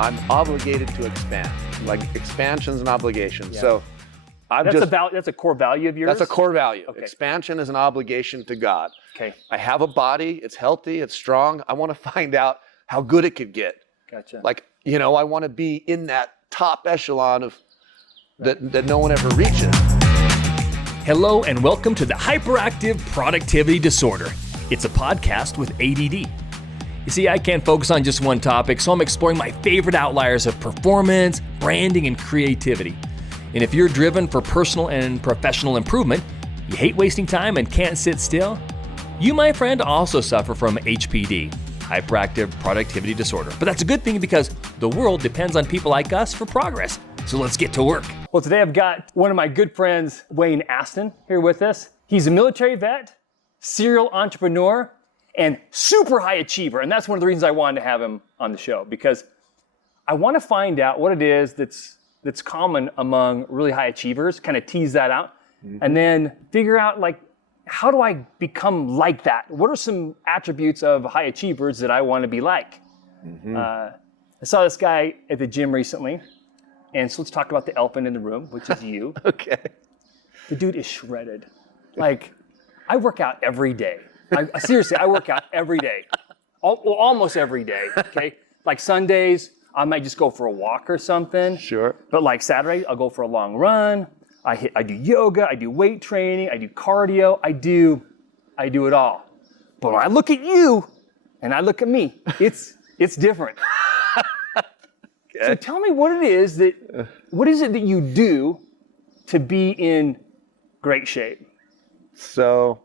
I'm obligated to expand. Like expansion's an obligation. Yeah. So that's a core value of yours? That's a core value. Okay. Expansion is an obligation to God. Okay. I have a body, it's healthy, it's strong. I want to find out how good it could get. Gotcha. Like, I want to be in that top echelon of that no one ever reaches. Hello and welcome to the Hyperactive Productivity Disorder. It's a podcast with ADD. You see, I can't focus on just one topic, so I'm exploring my favorite outliers of performance, branding, and creativity. And if you're driven for personal and professional improvement, you hate wasting time and can't sit still, you, my friend, also suffer from HPD, Hyperactive Productivity Disorder. But that's a good thing because the world depends on people like us for progress. So let's get to work. Well, today I've got one of my good friends, Wayne Aston, here with us. He's a military vet, serial entrepreneur, and super high achiever. And that's one of the reasons I wanted to have him on the show, because I want to find out what it is that's common among really high achievers, kind of tease that out, and then figure out, like, how do I become like that? What are some attributes of high achievers that I want to be like? I saw this guy at the gym recently, and so let's talk about the elephant in the room, which is you. Okay. The dude is shredded. Like, I work out every day. Seriously, I work out every day. Almost every day, okay? Like Sundays, I might just go for a walk or something. Sure. But like Saturday, I'll go for a long run. I do yoga, I do weight training, I do cardio, I do it all. But when I look at you and I look at me, it's different. Okay. So tell me what is it that you do to be in great shape? So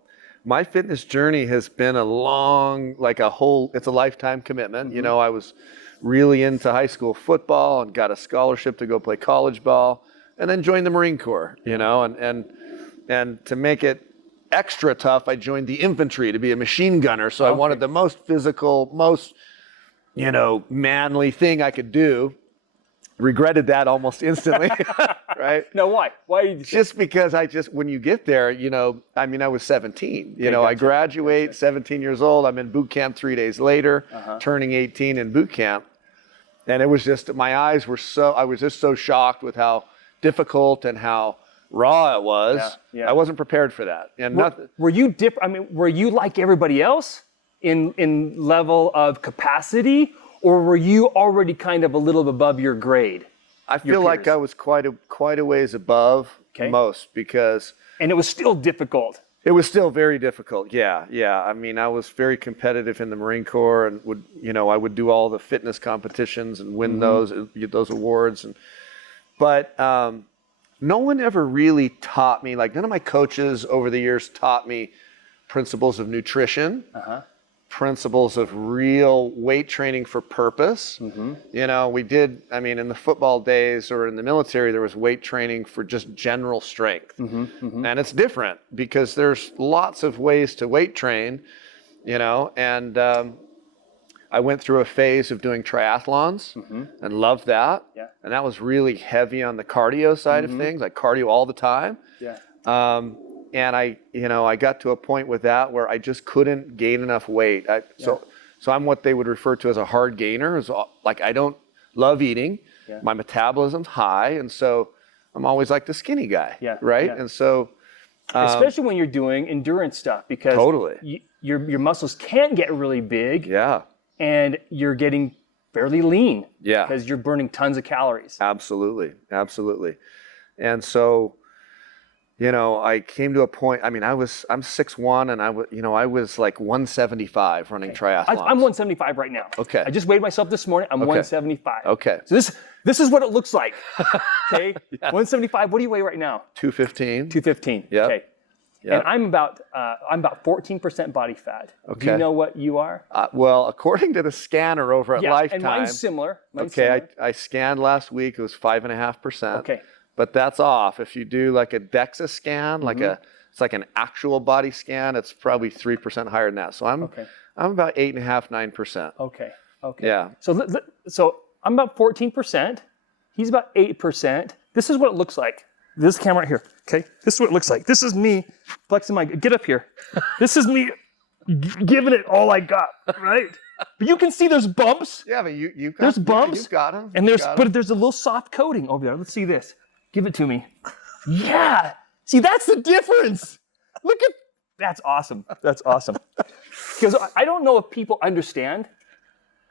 my fitness journey has been it's a lifetime commitment. I was really into high school football and got a scholarship to go play college ball and then joined the Marine Corps, and to make it extra tough, I joined the infantry to be a machine gunner. So I wanted the most physical, most, manly thing I could do. Regretted that almost instantly, right? No, why? Why did you Just because when you get there, I was 17. Gotcha. I graduate, 17 years old. I'm in boot camp 3 days later, turning 18 in boot camp. And it was just, I was just so shocked with how difficult and how raw it was. Yeah. I wasn't prepared for that. And were you different? Were you like everybody else in level of capacity? Or were you already kind of a little above your grade? I feel like I was quite a ways above most because... And it was still difficult. It was still very difficult, yeah. I was very competitive in the Marine Corps and I would do all the fitness competitions and win those awards. But no one ever really taught me, like none of my coaches over the years taught me principles of nutrition. Principles of real weight training for purpose. We did, in the football days or in the military, there was weight training for just general strength. And it's different because there's lots of ways to weight train, and I went through a phase of doing triathlons and loved that. Yeah. And that was really heavy on the cardio side of things, like cardio all the time. Yeah. And I got to a point with that where I just couldn't gain enough weight. So I'm what they would refer to as a hard gainer. Like I don't love eating. Yeah. My metabolism's high, and so I'm always like the skinny guy, right? Yeah. And so, especially when you're doing endurance stuff, because your muscles can get really big. Yeah. And you're getting fairly lean. Yeah. Because you're burning tons of calories. Absolutely. And so, I came to a point, I'm 6'1", and I was like 175 running triathlons. I'm 175 right now. Okay. I just weighed myself this morning. I'm 175. Okay. So this is what it looks like. Okay. 175. What do you weigh right now? 215. 215. Yep. Okay. Yep. And I'm about 14% body fat. Okay. Do you know what you are? Well, according to the scanner over at Lifetime. And mine's similar. I scanned last week. It was 5.5%. Okay. But that's off. If you do like a DEXA scan, it's like an actual body scan, it's probably 3% higher than that. So I'm about 8.5%, 9%. Okay. Yeah. So I'm about 14%. He's about 8%. This is what it looks like. This camera right here. Okay. This is what it looks like. This is me flexing get up here. This is me giving it all I got, right? But you can see there's bumps. Yeah, but you got, There's bumps. you've got them. And there's a little soft coating over there. Let's see this. Give it to me. Yeah. See, that's the difference. Look at, that's awesome. That's awesome. Because I don't know if people understand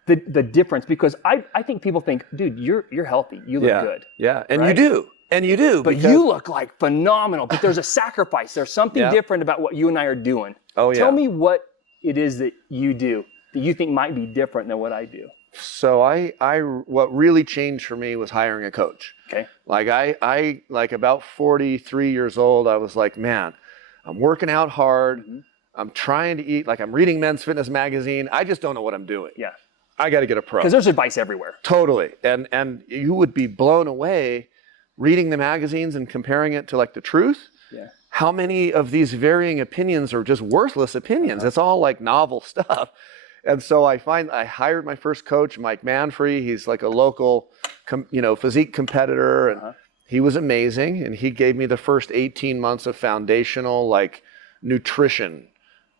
the difference, because I think people think, dude, you're healthy. You look good. Yeah, and right? you do. And you do. But you look like phenomenal. But there's a sacrifice. There's something different about what you and I are doing. Oh, yeah. Tell me what it is that you do that you think might be different than what I do. So what really changed for me was hiring a coach. Okay. Like I like about 43 years old, I was like, man, I'm working out hard. Mm-hmm. I'm trying to eat, like I'm reading Men's Fitness magazine. I just don't know what I'm doing. Yeah. I got to get a pro. Because there's advice everywhere. Totally. And you would be blown away reading the magazines and comparing it to like the truth. Yeah. How many of these varying opinions are just worthless opinions? It's all like novel stuff. And so I hired my first coach, Mike Manfrey. He's like a local, physique competitor, and he was amazing. And he gave me the first 18 months of foundational like nutrition.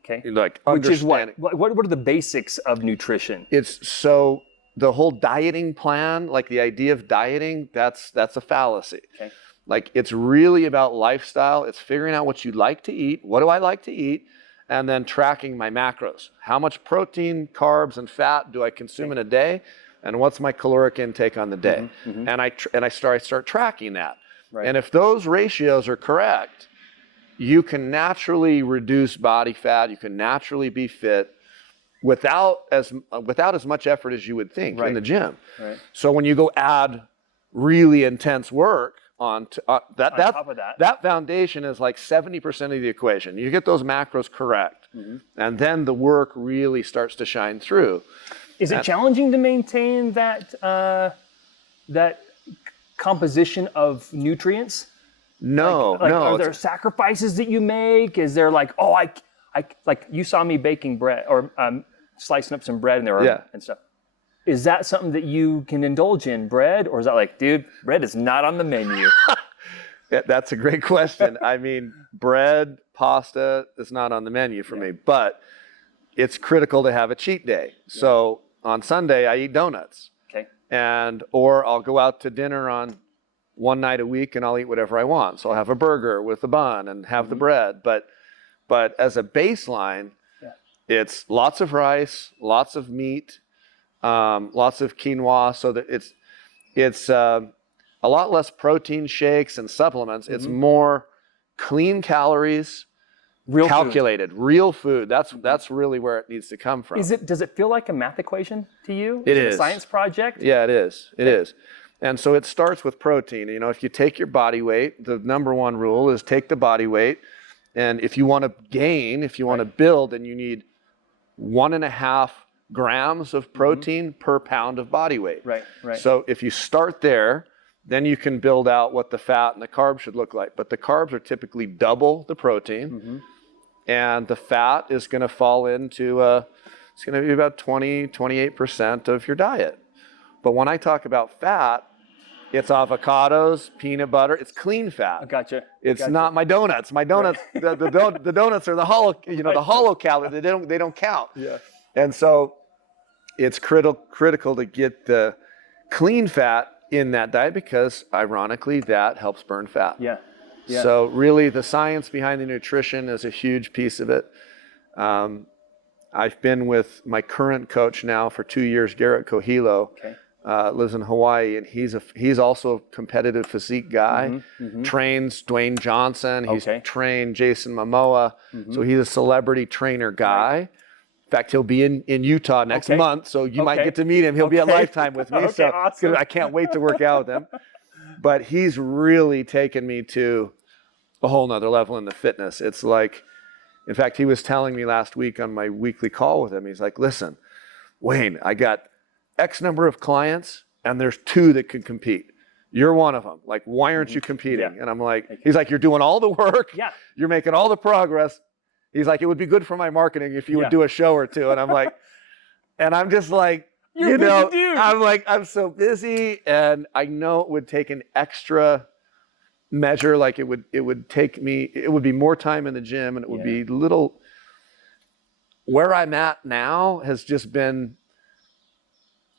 Okay. Like Which is understanding. what are the basics of nutrition? It's so the whole dieting plan, like the idea of dieting, that's a fallacy. Okay. Like it's really about lifestyle. It's figuring out what you like to eat. What do I like to eat? And then tracking my macros. How much protein, carbs, and fat do I consume in a day? And what's my caloric intake on the day? Mm-hmm. And I start tracking that. Right. And if those ratios are correct, you can naturally reduce body fat. You can naturally be fit without as much effort as you would think in the gym. Right. So when you go add really intense work on top of that foundation is like 70% of the equation. You get those macros correct, and then the work really starts to shine through. Is it challenging to maintain that composition of nutrients? No. Are there sacrifices that you make? Is there like, I like you saw me baking bread or slicing up some bread and and stuff. Is that something that you can indulge in, bread? Or is that like, dude, bread is not on the menu? That's a great question. I mean, bread, pasta is not on the menu for me, but it's critical to have a cheat day. So on Sunday, I eat donuts. Okay. Or I'll go out to dinner on one night a week and I'll eat whatever I want. So I'll have a burger with a bun and have the bread. But as a baseline, it's lots of rice, lots of meat, lots of quinoa, so that it's a lot less protein shakes and supplements. It's more clean calories, calculated, real food. That's really where it needs to come from. Does it feel like a math equation to you? It is. is A science project? Yeah, it is. It is. And so it starts with protein. If you take your body weight, the number one rule is take the body weight. And if you want to gain, if you want to build, then you need 1.5 grams of protein per pound of body weight. Right. So if you start there, then you can build out what the fat and the carbs should look like. But the carbs are typically double the protein, and the fat is going to fall into, it's going to be about 28% of your diet. But when I talk about fat, it's avocados, peanut butter. It's clean fat. I gotcha. It's not my donuts. My donuts, the donuts are the hollow calories. They don't count. Yeah. And so it's critical to get the clean fat in that diet because, ironically, that helps burn fat. Yeah. So really, the science behind the nutrition is a huge piece of it. I've been with my current coach now for 2 years, Garrett Kohilo. Okay. Lives in Hawaii, and he's also a competitive physique guy. Trains Dwayne Johnson. He's trained Jason Momoa. So he's a celebrity trainer guy. Right. In fact, he'll be in Utah next month, so you might get to meet him. He'll be a lifetime with me. So awesome. I can't wait to work out with him. But he's really taken me to a whole nother level in the fitness. It's like, in fact, he was telling me last week on my weekly call with him, he's like, listen, Wayne, I got X number of clients, and there's 2 that can compete. You're one of them. Like, why aren't you competing? Yeah. And I'm like, he's like, you're doing all the work. Yeah. You're making all the progress. He's like, it would be good for my marketing if you would do a show or 2. And I'm like, and I'm just like, you're a busy dude. I'm like, I'm so busy, and I know it would take an extra measure. Like it would be more time in the gym, and it would be little. where I'm at now has just been,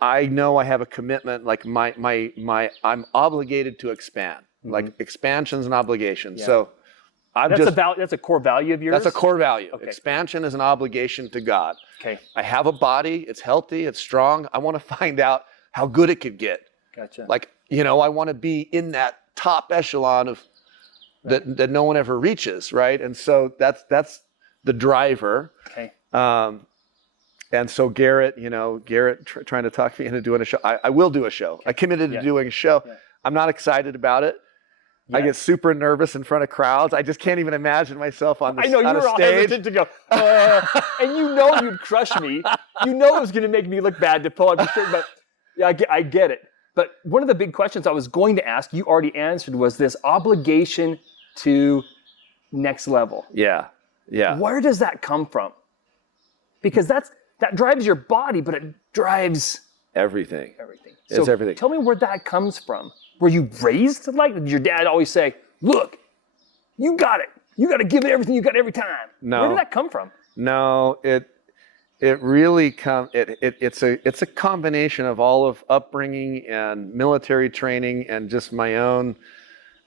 I know I have a commitment, like I'm obligated to expand, like expansion's an obligation. Yeah. So That's a core value of yours? That's a core value. Okay. Expansion is an obligation to God. Okay. I have a body, it's healthy, it's strong. I want to find out how good it could get. Gotcha. Like, I want to be in that top echelon of that no one ever reaches, right? And so that's the driver. Okay. And so Garrett, trying to talk me into doing a show. I will do a show. I committed to doing a show. Yeah. I'm not excited about it. Yeah. I get super nervous in front of crowds. I just can't even imagine myself on I know you were all hesitant to go, and you'd crush me. You know it was going to make me look bad to pull up your shirt, but yeah, I get it. But one of the big questions I was going to ask, you already answered, was this obligation to next level. Yeah, yeah. Where does that come from? Because that drives your body, but it drives everything. So everything. Tell me where that comes from. Were you raised like? Did your dad always say, "Look, you got it. You got to give it everything you got every time"? No. Where did that come from? No, it really comes. It's a combination of all of upbringing and military training and just my own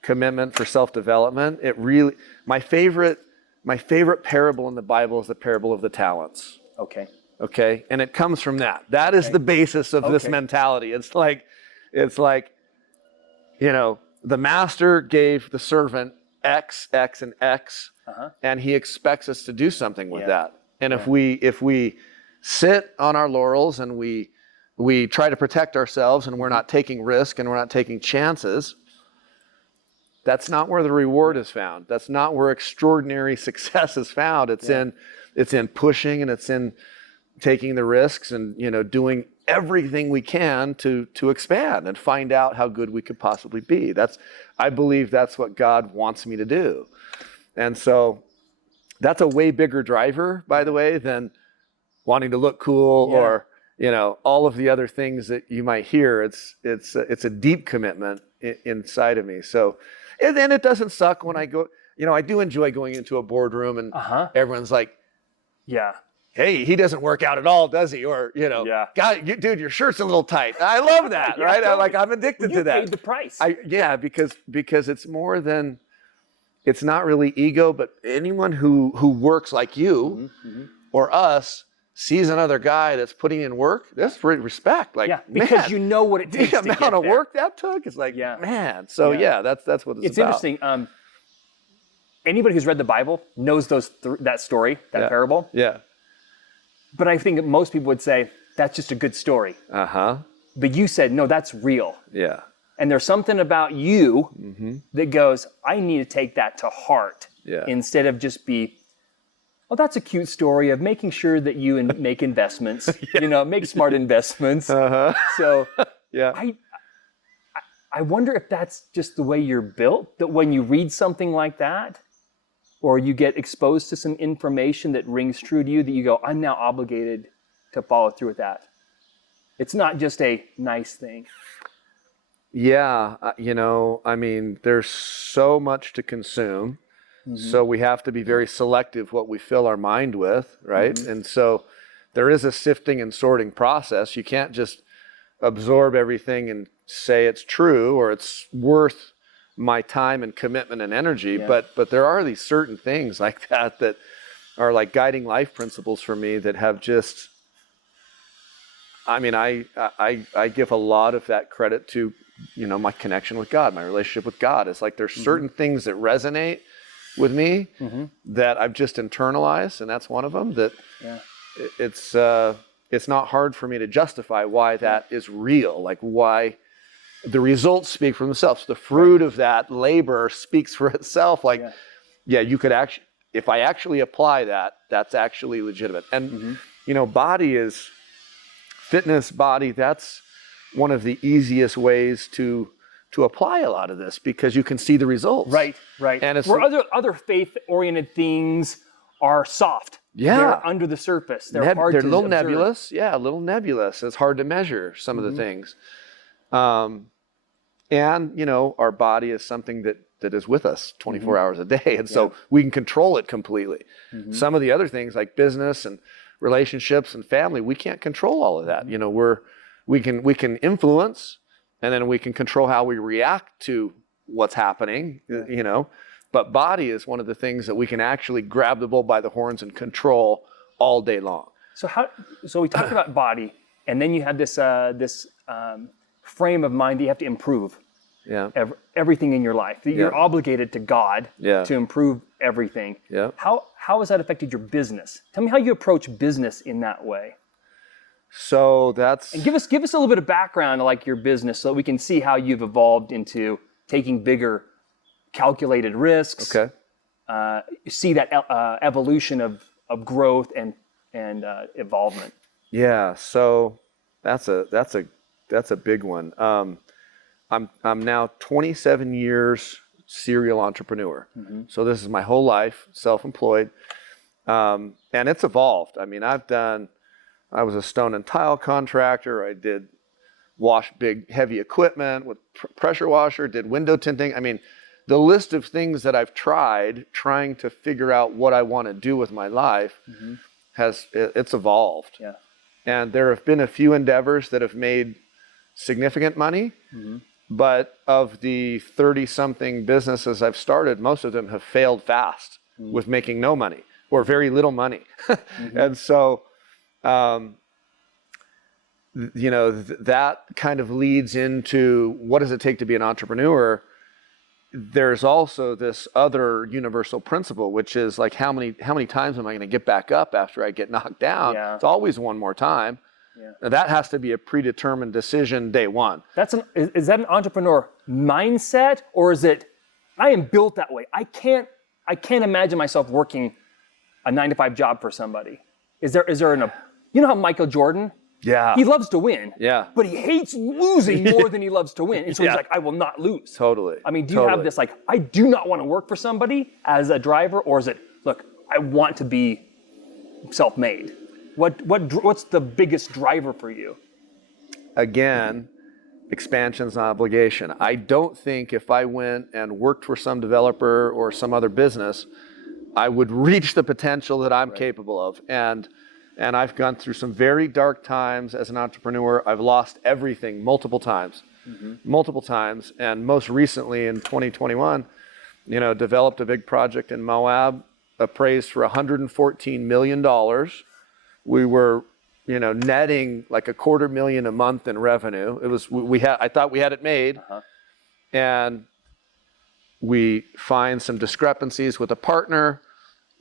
commitment for self-development. It really, my favorite parable in the Bible is the parable of the talents. Okay, and it comes from that. That is the basis of this mentality. It's like, the master gave the servant X, and X, and he expects us to do something with that. And if we sit on our laurels and we try to protect ourselves and we're not taking risk and we're not taking chances, that's not where the reward is found. That's not where extraordinary success is found. It's in pushing, and it's in taking the risks and doing everything we can to expand and find out how good we could possibly be. I believe that's what God wants me to do. And so that's a way bigger driver, by the way, than wanting to look cool or all of the other things that you might hear. It's a deep commitment inside of me. So, and then it doesn't suck when I go. I do enjoy going into a boardroom and everyone's like, "Hey, he doesn't work out at all, does he?" Or, "God, dude, your shirt's a little tight." I love that, right? Totally. I'm addicted to that. You paid the price. Because it's more than, it's not really ego, but anyone who works like you or us sees another guy that's putting in work, that's respect. Like, because man, you know what it takes the to get amount of there. work that took is like, man. So that's what it's about. Interesting. Anybody who's read the Bible knows that story, that parable. Yeah. But I think most people would say, that's just a good story. But you said, no, that's real. Yeah. And there's something about you that goes, I need to take that to heart instead of just be, oh, that's a cute story of making sure that you make investments, make smart investments. So I wonder if that's just the way you're built, that when you read something like that, or you get exposed to some information that rings true to you, that you go, I'm now obligated to follow through with that. It's not just a nice thing. Yeah, there's so much to consume. So we have to be very selective what we fill our mind with, right? And so there is a sifting and sorting process. You can't just absorb everything and say it's true or it's worth my time and commitment and energy. But there are these certain things like that are like guiding life principles for me that have just, I give a lot of that credit to, my connection with God, my relationship with God. It's like there's certain things that resonate with me that I've just internalized, and that's one of them. That it's not hard for me to justify why that is real, like why the results speak for themselves. The fruit of that labor speaks for itself. Like, you could actually, if I actually apply that, that's actually legitimate. And fitness body, that's one of the easiest ways to apply a lot of this because you can see the results. Right. And it's where other faith-oriented things are soft. They're under the surface. They're hard to They're a little observe. nebulous. Yeah, a little nebulous. It's hard to measure some of the things. And, our body is something that is with us 24 hours a day. And so we can control it completely. Some of the other things like business and relationships and family, we can't control all of that. You know, we can influence, and then we can control how we react to what's happening, you know, but body is one of the things that we can actually grab the bull by the horns and control all day long. So we talked about body, and then you had this frame of mind that you have to improve. Yeah. Everything in your life. You're obligated to God to improve everything. Yeah. How has that affected your business? Tell me how you approach business in that way. So that's... And give us a little bit of background on like your business so that we can see how you've evolved into taking bigger calculated risks. Okay. See that evolution of growth and evolvement. Yeah. So that's a big one. I'm now 27 years serial entrepreneur. Mm-hmm. So this is my whole life, self-employed. And it's evolved. I mean, I was a stone and tile contractor. I did wash big, heavy equipment with pressure washer, did window tinting. I mean, the list of things that I've trying to figure out what I want to do with my life it's evolved. Yeah. And there have been a few endeavors that have made significant money. Mm-hmm. But of the 30-something businesses I've started, most of them have failed fast with making no money or very little money. And so, you know, that kind of leads into what does it take to be an entrepreneur? There's also this other universal principle, which is like, how many times am I going to get back up after I get knocked down? Yeah. It's always one more time. Yeah. Now that has to be a predetermined decision day one. Is that an entrepreneur mindset, or is it, I am built that way? I can't imagine myself working a 9-to-5 job for somebody. Is there you know how Michael Jordan? Yeah. He loves to win. Yeah. But he hates losing more than he loves to win. And so he's like, I will not lose. Totally. I mean, do you have this like, I do not want to work for somebody as a driver, or is it, look, I want to be self-made? What's the biggest driver for you? Again, expansion's an obligation. I don't think if I went and worked for some developer or some other business, I would reach the potential that I'm capable of. And I've gone through some very dark times as an entrepreneur. I've lost everything multiple times. And most recently in 2021, you know, developed a big project in Moab, appraised for $114 million. We were, you know, netting like $250,000 a month in revenue. It was, I thought we had it made. And we find some discrepancies with a partner,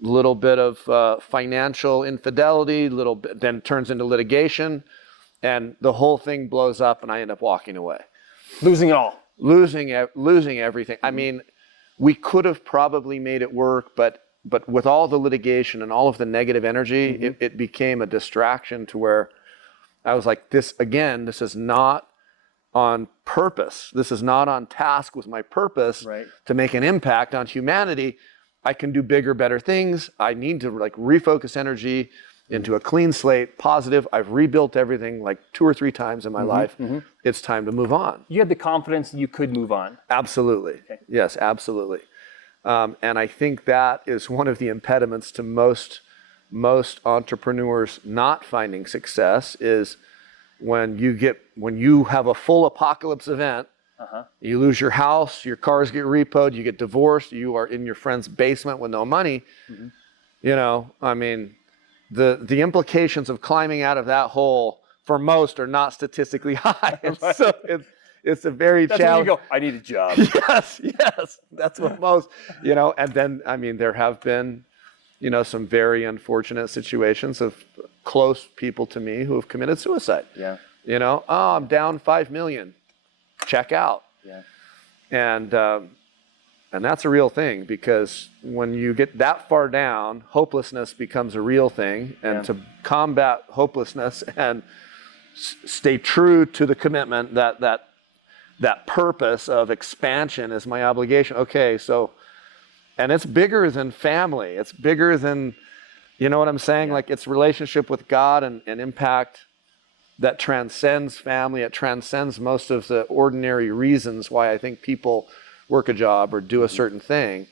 a little bit of financial infidelity, then it turns into litigation, and the whole thing blows up, and I end up walking away. Losing it all. Losing everything. I mean, we could have probably made it work, but with all the litigation and all of the negative energy, it became a distraction to where I was like, this is not on purpose. This is not on task with my purpose to make an impact on humanity. I can do bigger, better things. I need to like refocus energy into a clean slate, positive. I've rebuilt everything like 2 or 3 times in my life. It's time to move on. You had the confidence that you could move on. Absolutely. Okay. Yes, absolutely. And I think that is one of the impediments to most entrepreneurs not finding success is when you have a full apocalypse event, you lose your house, your cars get repoed, you get divorced, you are in your friend's basement with no money. You know, I mean, the implications of climbing out of that hole for most are not statistically high. So it's a very challenging. That's when you go, I need a job. Yes. That's what most, you know, and then, I mean, there have been, you know, some very unfortunate situations of close people to me who have committed suicide. Yeah. You know, I'm down $5 million. Check out. Yeah. And that's a real thing, because when you get that far down, hopelessness becomes a real thing. And to combat hopelessness and stay true to the commitment that purpose of expansion is my obligation. Okay, so, and it's bigger than family. It's bigger than, you know what I'm saying? Like, it's relationship with God and impact that transcends family. It transcends most of the ordinary reasons why I think people work a job or do a certain thing.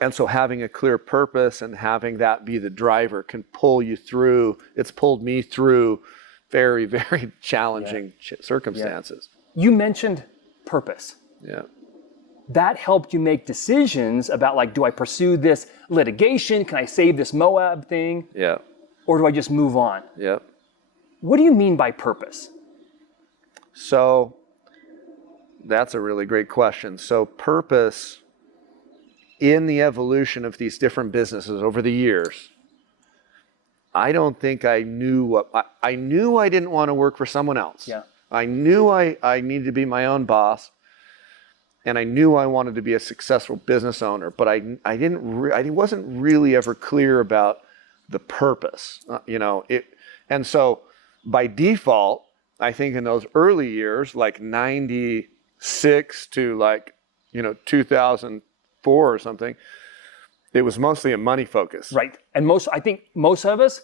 And so having a clear purpose and having that be the driver can pull you through. It's pulled me through very, very challenging circumstances. You mentioned purpose. Yeah. That helped you make decisions about, like, do I pursue this litigation? Can I save this Moab thing? Yeah. Or do I just move on? Yeah. What do you mean by purpose? So that's a really great question. So purpose in the evolution of these different businesses over the years, I don't think I knew I knew I didn't want to work for someone else. Yeah. I knew I needed to be my own boss, and I knew I wanted to be a successful business owner, but I wasn't really ever clear about the purpose, and so by default, I think in those early years, like 96 to 2004 or something, it was mostly a money focus. Right. And I think most of us,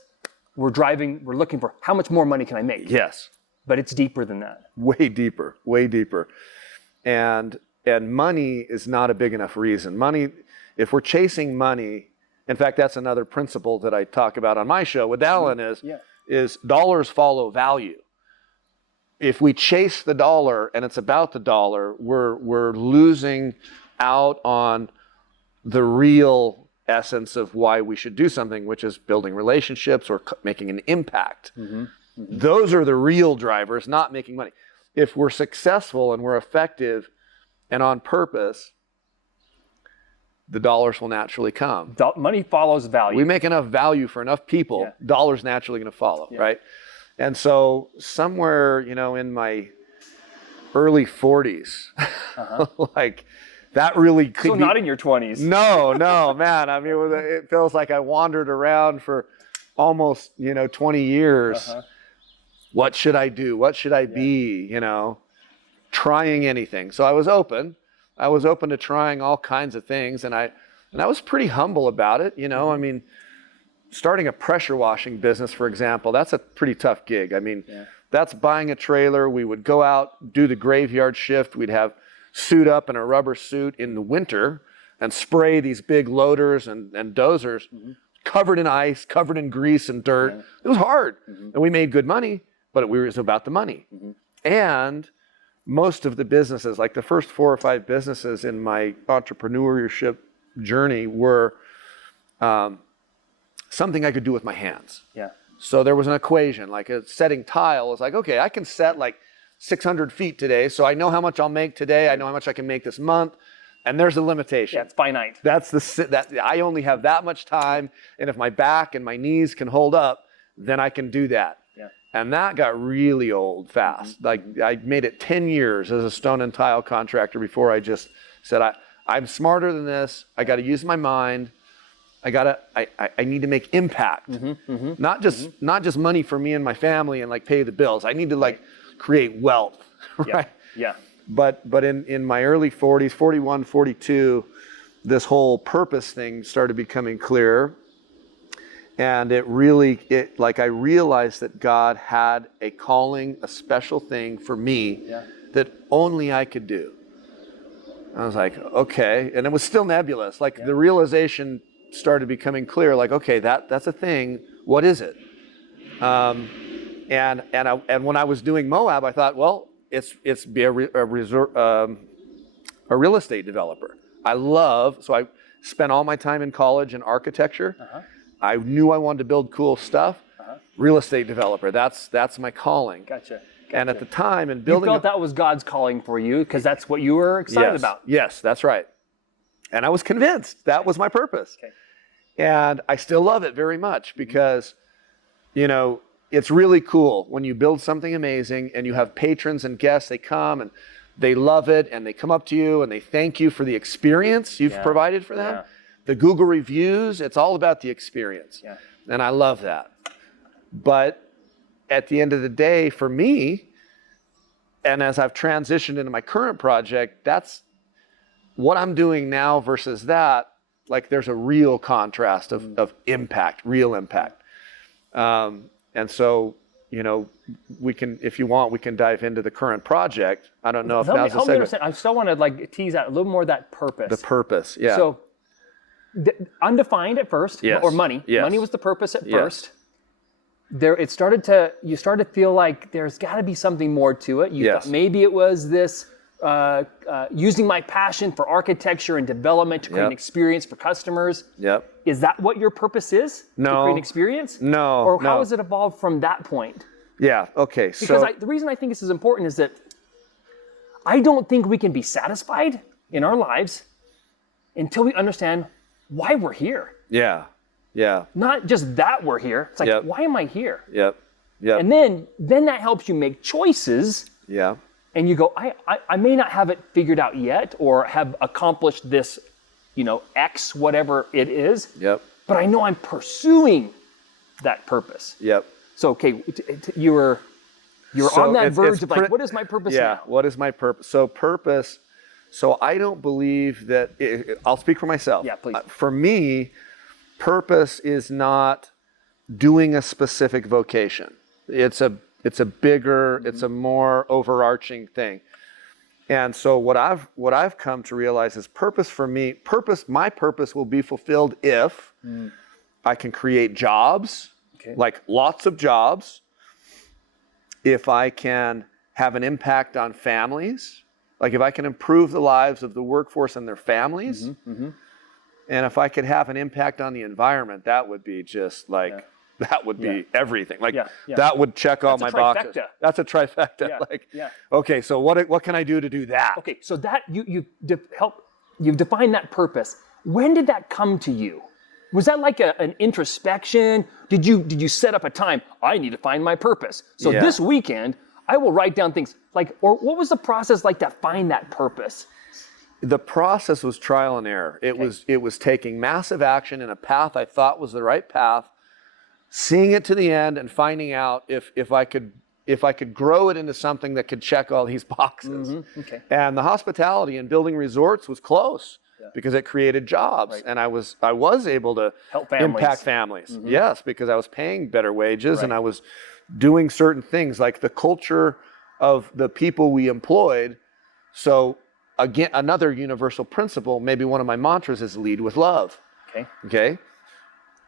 we're looking for how much more money can I make? Yes. But it's deeper than that. Way deeper, way deeper. And money is not a big enough reason. Money, if we're chasing money, in fact, that's another principle that I talk about on my show with Alan is dollars follow value. If we chase the dollar and it's about the dollar, we're losing out on the real essence of why we should do something, which is building relationships or making an impact. Mm-hmm. Mm-hmm. Those are the real drivers, not making money. If we're successful and we're effective and on purpose, the dollars will naturally come. Money follows value. We make enough value for enough people, dollars naturally going to follow, right? And so somewhere, in my early 40s, like that really could be. So not in your 20s. No, man. I mean, it feels like I wandered around for almost, 20 years. What should I do? What should I be? Trying anything. So I was open. I was open to trying all kinds of things, and I was pretty humble about it. I mean, starting a pressure washing business, for example, that's a pretty tough gig. I mean, that's buying a trailer. We would go out, do the graveyard shift. We'd have suit up in a rubber suit in the winter and spray these big loaders and dozers covered in ice, covered in grease and dirt. It was hard, and we made good money, but it was about the money. And most of the businesses, like the first 4 or 5 businesses in my entrepreneurship journey were something I could do with my hands. Yeah. So there was an equation, like a setting tile was like, okay, I can set like 600 feet today, so I know how much I'll make today, I know how much I can make this month, and there's a limitation. Yeah, it's finite. That I only have that much time, and if my back and my knees can hold up, then I can do that. Yeah. And that got really old fast. Like I made it 10 years as a stone and tile contractor before I just said, I'm smarter than this. I got to use my mind. I need to make impact. Not just money for me and my family and like pay the bills. I need to like create wealth, right? Yeah. But in my early 40s, 41, 42, this whole purpose thing started becoming clearer. And I realized that God had a calling, a special thing for me that only I could do. I was like, okay. And it was still nebulous. Like the realization started becoming clear, like, okay, that's a thing. What is it? And when I was doing Moab, I thought, well, it's be a real estate developer. So I spent all my time in college in architecture. I knew I wanted to build cool stuff. Real estate developer. That's my calling. Gotcha. And at the time, in building, you felt that was God's calling for you because that's what you were excited about. Yes, that's right. And I was convinced that was my purpose. Okay. And I still love it very much because, it's really cool when you build something amazing and you have patrons and guests. They come and they love it and they come up to you and they thank you for the experience you've provided for them. Yeah. The Google reviews, it's all about the experience. Yeah. And I love that. But at the end of the day, for me, and as I've transitioned into my current project, that's what I'm doing now versus that. Like there's a real contrast of impact, real impact. And so, we can, if you want, we can dive into the current project. I don't know if that's the help me understand. I still want to tease out a little more of that purpose. The purpose, yeah. So undefined at first, Yes. or money. Yes. Money was the purpose at Yes. first. You started to feel like there's got to be something more to it. You Yes. thought maybe it was this using my passion for architecture and development to create an Yep. experience for customers. Yep. Is that what your purpose is? To No. create an experience? No, Or how no. has it evolved from that point? Yeah. Okay. Because So the reason I think this is important is that I don't think we can be satisfied in our lives until we understand why we're here. yeah. Yeah. Not just that we're here. It's like, Yep. why am I here? Yep. Yep. And then that helps you make choices, yeah. and you go, I may not have it figured out yet or have accomplished this, X, whatever it is, Yep. but I know I'm pursuing that purpose. Yep. So, okay, you were So on that it's verge of like, pre- what is my purpose Yeah. now? What is my purpose? So purpose. So I don't believe that. I'll speak for myself. Yeah, please. For me, purpose is not doing a specific vocation. It's a bigger. It's a more overarching thing. And so what I've come to realize is purpose for me. My purpose will be fulfilled if I can create jobs, like lots of jobs. If I can have an impact on families, like if I can improve the lives of the workforce and their families, and if I could have an impact on the environment, that would be just like, that would be everything. Like that would check all my boxes. trifecta. That's a trifecta. Yeah, Like, yeah. okay, so what can I do to do that? Okay, so that you've defined that purpose. When did that come to you? Was that like an introspection? Did you set up a time? I need to find my purpose. So Yeah. this weekend, I will write down things like, or what was the process like to find that purpose? The process was trial and error. It was taking massive action in a path I thought was the right path, seeing it to the end and finding out if I could grow it into something that could check all these boxes. Okay. And the hospitality and building resorts was close because it created jobs, and I was able to Help families. impact families. Yes, because I was paying better wages and I was doing certain things like the culture of the people we employed. So again, another universal principle, maybe one of my mantras is lead with love. Okay.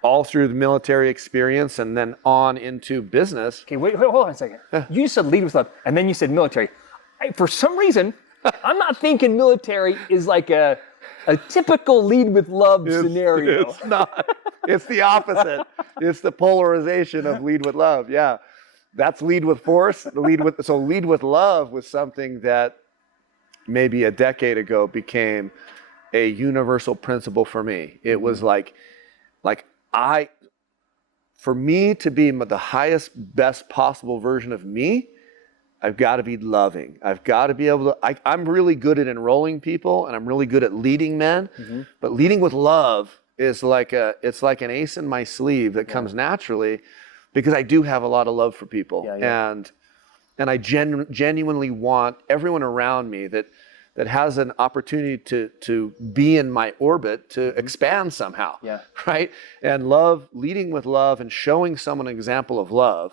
All through the military experience and then on into business. Okay, wait, hold on a second. You just said lead with love, and then you said military. For some reason, I'm not thinking military is like a typical lead with love scenario. It's not. It's the opposite. It's the polarization of lead with love. Yeah. That's lead with force. Lead with love was something that maybe a decade ago became a universal principle for me. It was for me to be the highest, best possible version of me, I've got to be loving. I've got to be able to, I'm really good at enrolling people and I'm really good at leading men, but leading with love is it's like an ace in my sleeve that comes naturally because I do have a lot of love for people. And I genuinely want everyone around me that has an opportunity to be in my orbit to expand somehow, right? And leading with love and showing someone an example of love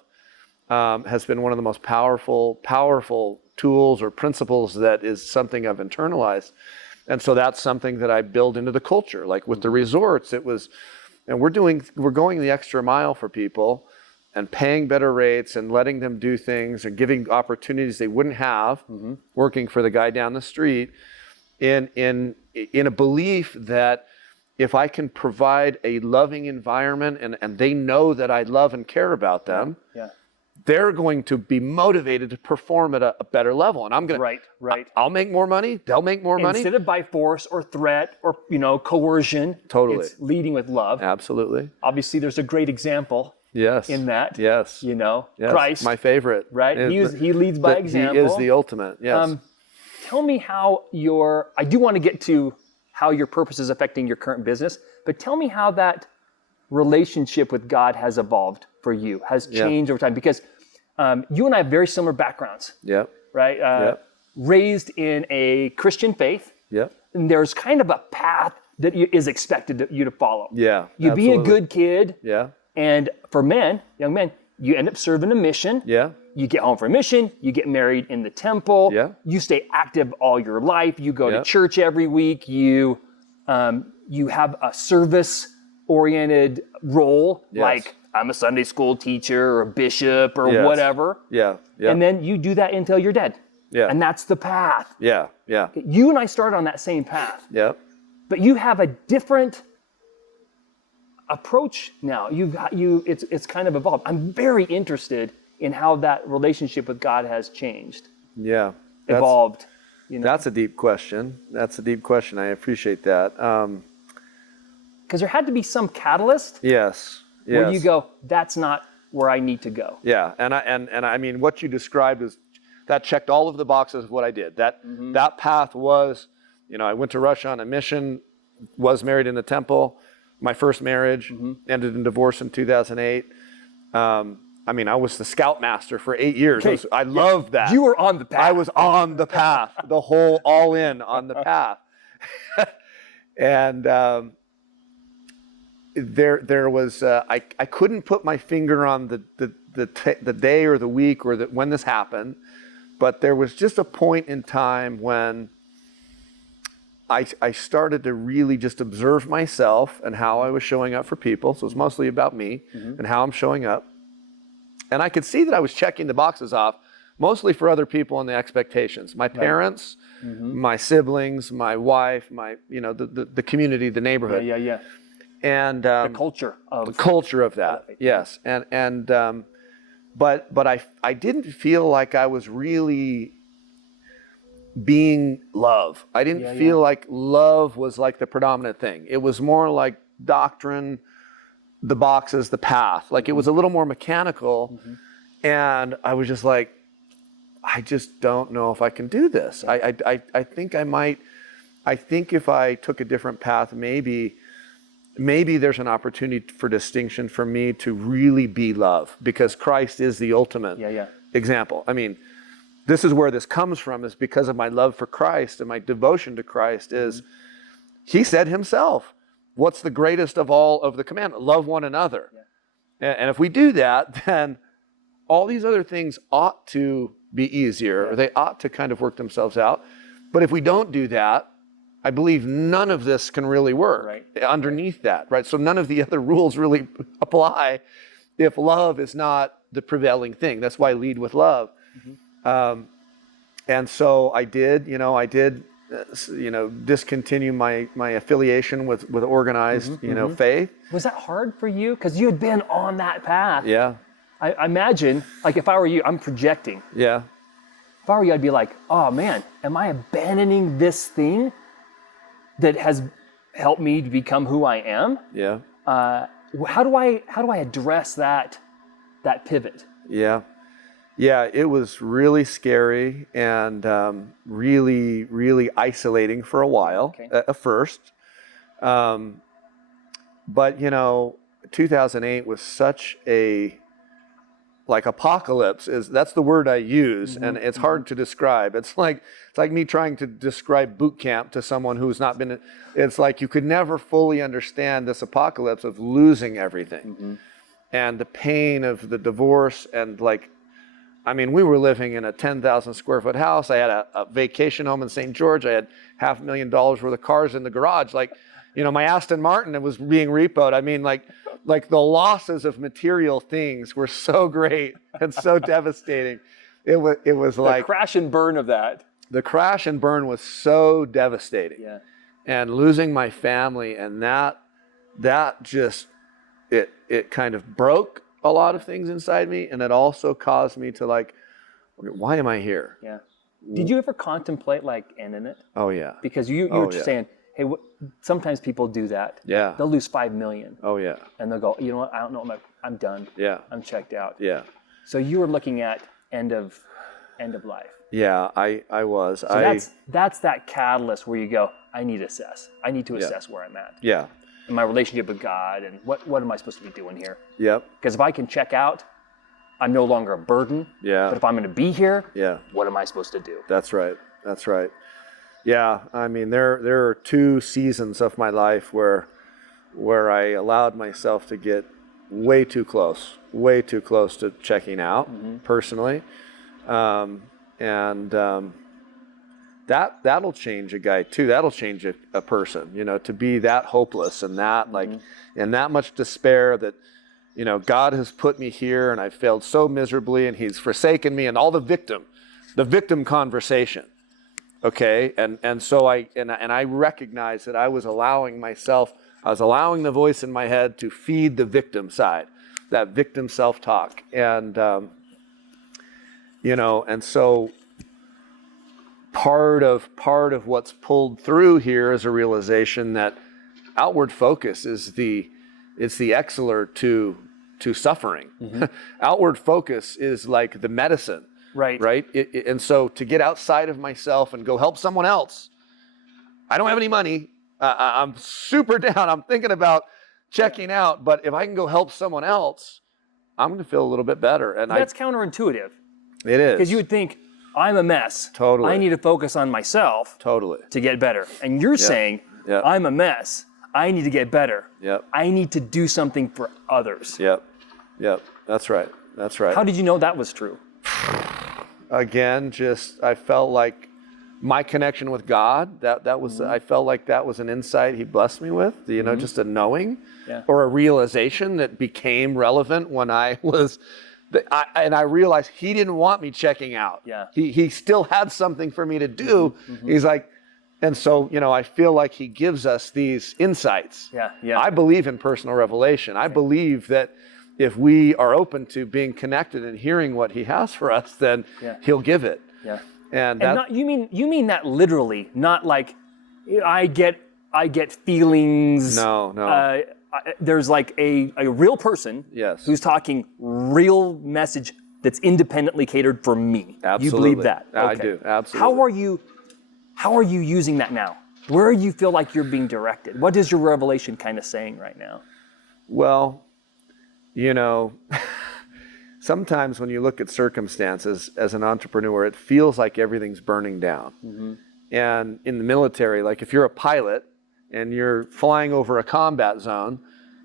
has been one of the most powerful tools or principles that is something I've internalized. And so that's something that I build into the culture. Like with the resorts, we're going the extra mile for people and paying better rates and letting them do things and giving opportunities they wouldn't have working for the guy down the street in a belief that if I can provide a loving environment and they know that I love and care about them, they're going to be motivated to perform at a better level. And I'm going to, Right. I'll make more money. They'll make more money. Instead of by force or threat or, coercion. Totally. It's leading with love. Absolutely. Obviously, there's a great example Yes. in that. Yes. Yes, Christ. My favorite. Right? He leads by example. He is the ultimate. Yes. Tell me how I do want to get to how your purpose is affecting your current business, but tell me how that relationship with God has evolved for you, has changed over time, because you and I have very similar backgrounds. Yep. Right? Raised in a Christian faith. Yep. And there's kind of a path that is expected of you to follow. Yeah. You absolutely. be a good kid. Yeah. And for young men, you end up serving a mission. Yeah. You get home from a mission. You get married in the temple. Yeah. You stay active all your life. You go to church every week. You you have a service-oriented role, Yes. like I'm a Sunday school teacher or a bishop or Yes. whatever. Yeah. Yeah. And then you do that until you're dead. Yeah. And that's the path. Yeah. Yeah. You and I started on that same path, Yeah. but you have a different approach now. It's kind of evolved. I'm very interested in how that relationship with God has changed, Yeah. evolved. That's a deep question. I appreciate that. Because there had to be some catalyst Yes. where you go, that's not where I need to go. Yeah, and I mean, what you described is that checked all of the boxes of what I did. That path was, I went to Russia on a mission, was married in the temple. My first marriage ended in divorce in 2008. I mean, I was the scoutmaster for 8 years. Okay. I loved that. You were on the path. I was on the path, the whole all in on the path. And there was I couldn't put my finger on the day or the week or when this happened, but there was just a point in time when I started to really just observe myself and how I was showing up for people. So it's mostly about me and how I'm showing up. And I could see that I was checking the boxes off, mostly for other people and the expectations. My parents, my siblings, my wife, the community, the neighborhood. Yeah. And The culture of that, yes. But I didn't feel like I was really being love. I didn't feel like love was like the predominant thing. It was more like doctrine, the boxes, the path. Like it was a little more mechanical. And I was just like, I just don't know if I can do this. I think I might. I think if I took a different path, maybe there's an opportunity for distinction for me to really be love, because Christ is the ultimate example. I mean, this is where this comes from, is because of my love for Christ and my devotion to Christ. Is he said himself, what's the greatest of all of the commandments? Love one another. And if we do that, then all these other things ought to be easier, or they ought to kind of work themselves out. But if we don't do that, I believe none of this can really work underneath that, right? So none of the other rules really apply if love is not the prevailing thing. That's why I lead with love. And so I did discontinue my affiliation with organized, faith. Was that hard for you? Because you had been on that path. Yeah. I imagine, like if I were you, I'm projecting. Yeah. If I were you, I'd be like, oh man, am I abandoning this thing that has helped me to become who I am? Yeah. How do I address that pivot? Yeah. Yeah, it was really scary and really, really isolating for a while at first. But 2008 was such a apocalypse. That's the word I use, and it's hard to describe. It's like me trying to describe boot camp to someone who's not been. It's like you could never fully understand this apocalypse of losing everything, and the pain of the divorce, and we were living in a 10,000 square foot house. I had a vacation home in St. George. I had $500,000 worth of cars in the garage. My Aston Martin was being repoed. I mean, the losses of material things were so great and so devastating. It was the crash and burn of that. The crash and burn was so devastating. Yeah. And losing my family, and that just, it kind of broke a lot of things inside me, and it also caused me to why am I here? Yeah. Did you ever contemplate ending it? Oh yeah. Because you were just saying, hey, sometimes people do that. Yeah. They'll lose $5 million. Oh yeah. And they'll go, you know what? I don't know. I'm done. Yeah. I'm checked out. Yeah. So you were looking at end of life. Yeah, I was. So that's that catalyst where you go, I need to assess. I need to assess where I'm at. Yeah. And my relationship with God, and what am I supposed to be doing here? Yep. Because if I can check out, I'm no longer a burden. Yeah. But if I'm going to be here, yeah, what am I supposed to do? That's right. Yeah, I mean, there are 2 seasons of my life where I allowed myself to get way too close to checking out personally, and that'll change a guy too. That'll change a person, to be that hopeless and that and that much despair that, God has put me here and I failed so miserably and he's forsaken me, and all the victim conversation. Okay. And so I recognize that I was allowing the voice in my head to feed the victim side, that victim self-talk. And, and so part of what's pulled through here is a realization that outward focus is the exceler to suffering. Outward focus is like the medicine. Right. And so to get outside of myself and go help someone else, I don't have any money. I'm super down. I'm thinking about checking out. But if I can go help someone else, I'm going to feel a little bit better. And that's counterintuitive. It is. Because you would think, I'm a mess. Totally. I need to focus on myself. Totally. To get better. And you're saying, I'm a mess. I need to get better. Yep. I need to do something for others. Yep. That's right. How did you know that was true? Again, I felt like my connection with God, that was, I felt like that was an insight he blessed me with, just a knowing or a realization that became relevant when I was, and I realized he didn't want me checking out. Yeah. He still had something for me to do. He's like, and so, I feel like he gives us these insights. Yeah. I believe in personal revelation. I believe that if we are open to being connected and hearing what he has for us, then he'll give it. Yeah. And you mean that literally, not like I get feelings. No. There's like a real person who's talking real message that's independently catered for me. Absolutely. You believe that? Okay. I do. Absolutely. How are you using that now? Where do you feel like you're being directed? What is your revelation kind of saying right now? Well, sometimes when you look at circumstances as an entrepreneur, it feels like everything's burning down. And in the military, like if you're a pilot and you're flying over a combat zone,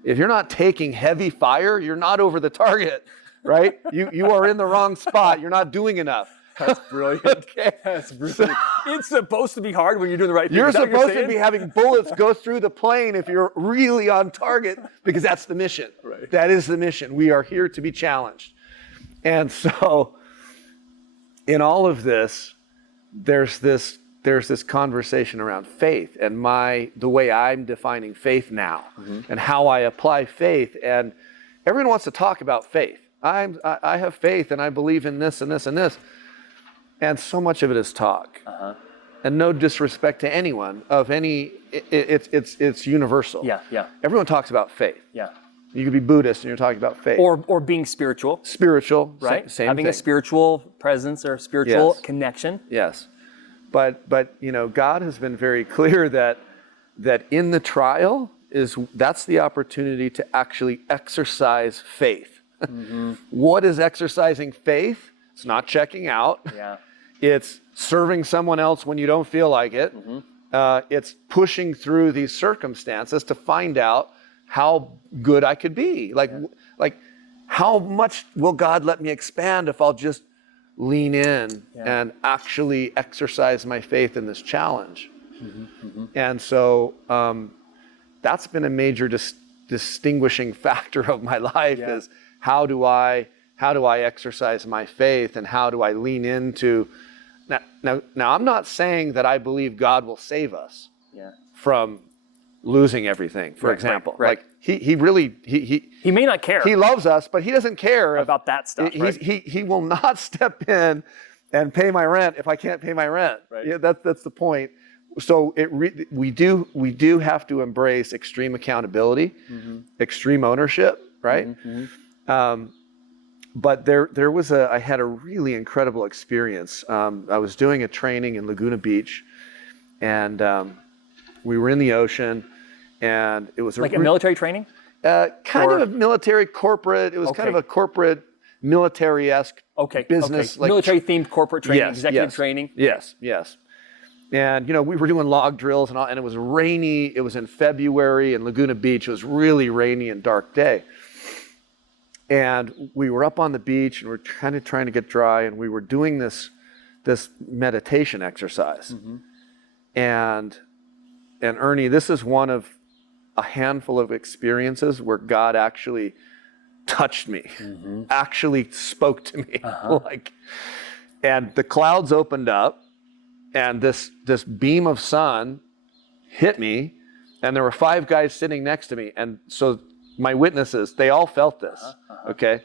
if you're not taking heavy fire, you're not over the target, right? You are in the wrong spot. You're not doing enough. That's brilliant. Okay. That's brilliant. It's supposed to be hard when you're doing the right thing. You're supposed to be having bullets go through the plane if you're really on target, because that's the mission. Right. That is the mission. We are here to be challenged. And so in all of this, there's this conversation around faith and the way I'm defining faith now and how I apply faith. And everyone wants to talk about faith. I have faith and I believe in this and this and this. And so much of it is talk, and no disrespect to anyone of any. It's universal. Yeah. Everyone talks about faith. Yeah. You could be Buddhist and you're talking about faith. Or being spiritual. Spiritual, right? Same Having thing. a spiritual presence or spiritual connection. Yes, but God has been very clear that in the trial that's the opportunity to actually exercise faith. What is exercising faith? It's not checking out. Yeah. It's serving someone else when you don't feel like it. It's pushing through these circumstances to find out how good I could be. Like how much will God let me expand if I'll just lean in and actually exercise my faith in this challenge? And so that's been a major distinguishing factor of my life is how do I exercise my faith and how do I lean into now I'm not saying that I believe God will save us from losing everything, for example. Right. Like he really He may not care. He loves us, but he doesn't care about that stuff. He will not step in and pay my rent if I can't pay my rent. Right. Yeah, that's the point. So we do have to embrace extreme accountability, extreme ownership, right? But I had a really incredible experience. I was doing a training in Laguna Beach, and we were in the ocean, and it was a military training? Kind of a military corporate. It was kind of a corporate military-esque business. Like military-themed corporate training, executive training? Yes. And, we were doing log drills and it was rainy. It was in February in Laguna Beach. It was really rainy and dark day. And we were up on the beach and we're kind of trying to get dry, and we were doing this meditation exercise. And Ernie, this is one of a handful of experiences where God actually touched me, actually spoke to me. And the clouds opened up, and this beam of sun hit me, and there were 5 guys sitting next to me. And so my witnesses, they all felt this, okay?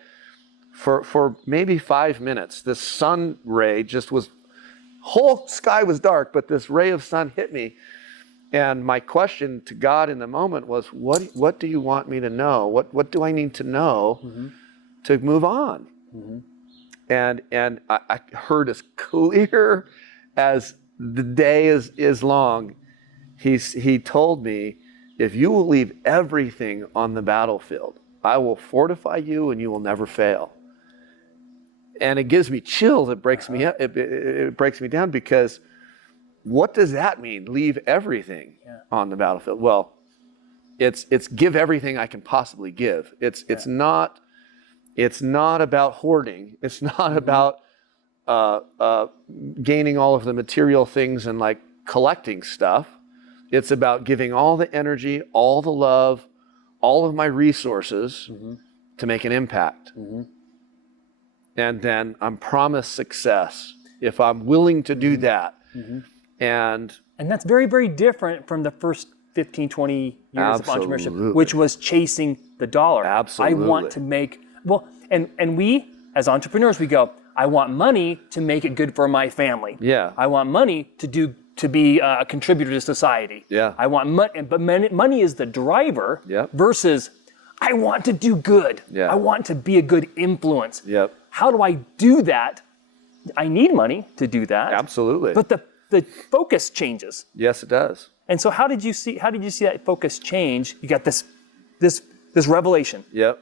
For maybe 5 minutes, this sun ray just was, whole sky was dark, but this ray of sun hit me. And my question to God in the moment was, what do you want me to know? What do I need to know to move on? And I heard as clear as the day is long. He told me, if you will leave everything on the battlefield, I will fortify you and you will never fail. And it gives me chills. It breaks me up. It breaks me down, because what does that mean? Leave everything on the battlefield? Well, it's give everything I can possibly give. It's not about hoarding. It's not about gaining all of the material things and like collecting stuff. It's about giving all the energy, all the love, all of my resources to make an impact. And then I'm promised success if I'm willing to do that. And that's very, very different from the first 15, 20 years of entrepreneurship, which was chasing the dollar. Absolutely. I want to make, and we, as entrepreneurs, we go, I want money to make it good for my family. Yeah. I want money to be a contributor to society. Yeah. I want money, but money is the driver versus I want to do good. Yeah. I want to be a good influence. Yep. How do I do that? I need money to do that. Absolutely. But the focus changes. Yes, it does. And so how did you see that focus change? You got this revelation. Yep.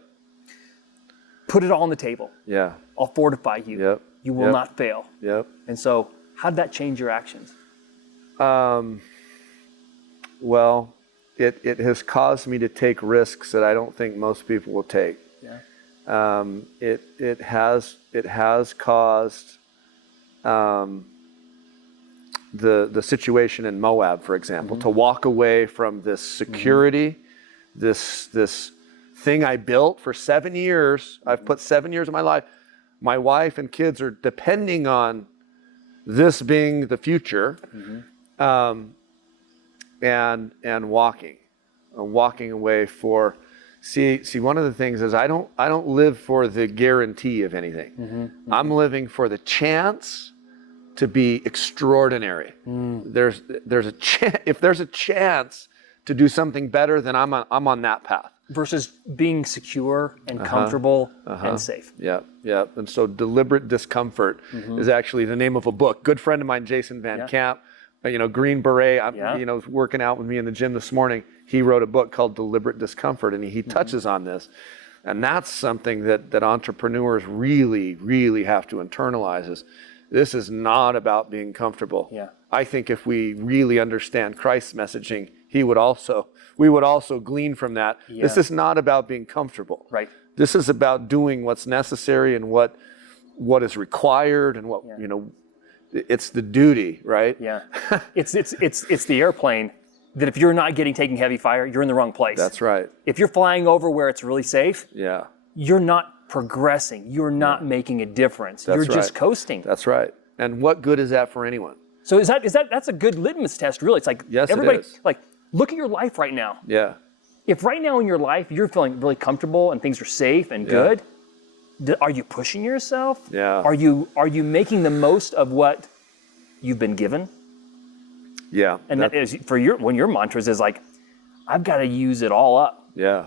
Put it all on the table. Yeah. I'll fortify you. Yep. You will not fail. Yep. And so how did that change your actions? Well, it has caused me to take risks that I don't think most people will take. Yeah. It has caused the situation in Moab, for example, to walk away from this security, this thing I built for 7 years. I've put 7 years of my life. My wife and kids are depending on this being the future, and walking away for. See, one of the things is I don't live for the guarantee of anything. I'm living for the chance to be extraordinary. There's a chance. If there's a chance to do something better, then I'm on that path. Versus being secure and comfortable and safe. Yeah. And so deliberate discomfort is actually the name of a book. Good friend of mine, Jason Van Camp, Green Beret, working out with me in the gym this morning. He wrote a book called Deliberate Discomfort, and he touches on this. And that's something that entrepreneurs really, really have to internalize is this is not about being comfortable. Yeah. I think if we really understand Christ's messaging, we would also glean from that. Yeah. This is not about being comfortable. Right. This is about doing what's necessary and what is required and what, it's the duty, right? Yeah. It's the airplane that if you're not taking heavy fire, you're in the wrong place. That's right. If you're flying over where it's really safe, yeah, you're not progressing. You're not making a difference. You're just coasting. That's right. And what good is that for anyone? So that's a good litmus test, really. It's like yes, everybody, it is. like, look at your life right now. Yeah. If right now in your life you're feeling really comfortable and things are safe and good, are you pushing yourself? Yeah. Are you making the most of what you've been given? Yeah. And that is one of your mantras is like, I've got to use it all up. Yeah.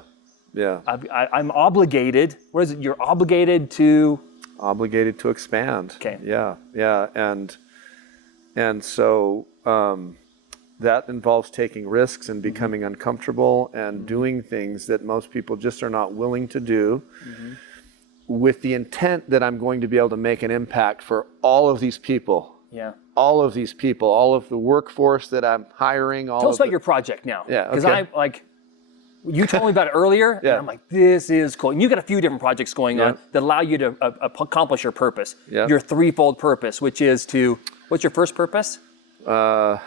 Yeah. I'm obligated. What is it? You're obligated to. Obligated to expand. Okay. Yeah. Yeah. And so that involves taking risks and becoming uncomfortable and doing things that most people just are not willing to do, with the intent that I'm going to be able to make an impact for all of these people. Yeah. All of these people, all of the workforce that I'm hiring. Tell us about your project now. Yeah. Because okay. You told me about it earlier, and I'm like, this is cool. And you got a few different projects going on that allow you to accomplish your purpose, your threefold purpose, which is to, what's your first purpose? Well,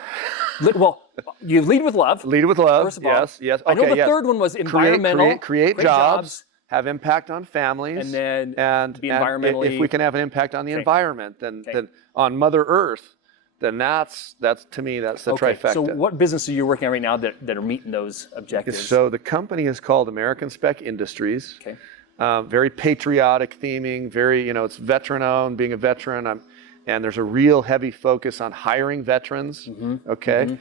you lead with love. Lead with love, first of all. yes. I know the third one was environmental. Create jobs, have impact on families, and then be environmentally. And if we can have an impact on the environment, then on Mother Earth, then that's to me, that's the trifecta. So what business are you working on right now that are meeting those objectives? So the company is called American Spec Industries. Okay. Very patriotic theming, very, it's veteran owned, being a veteran. And there's a real heavy focus on hiring veterans. Okay.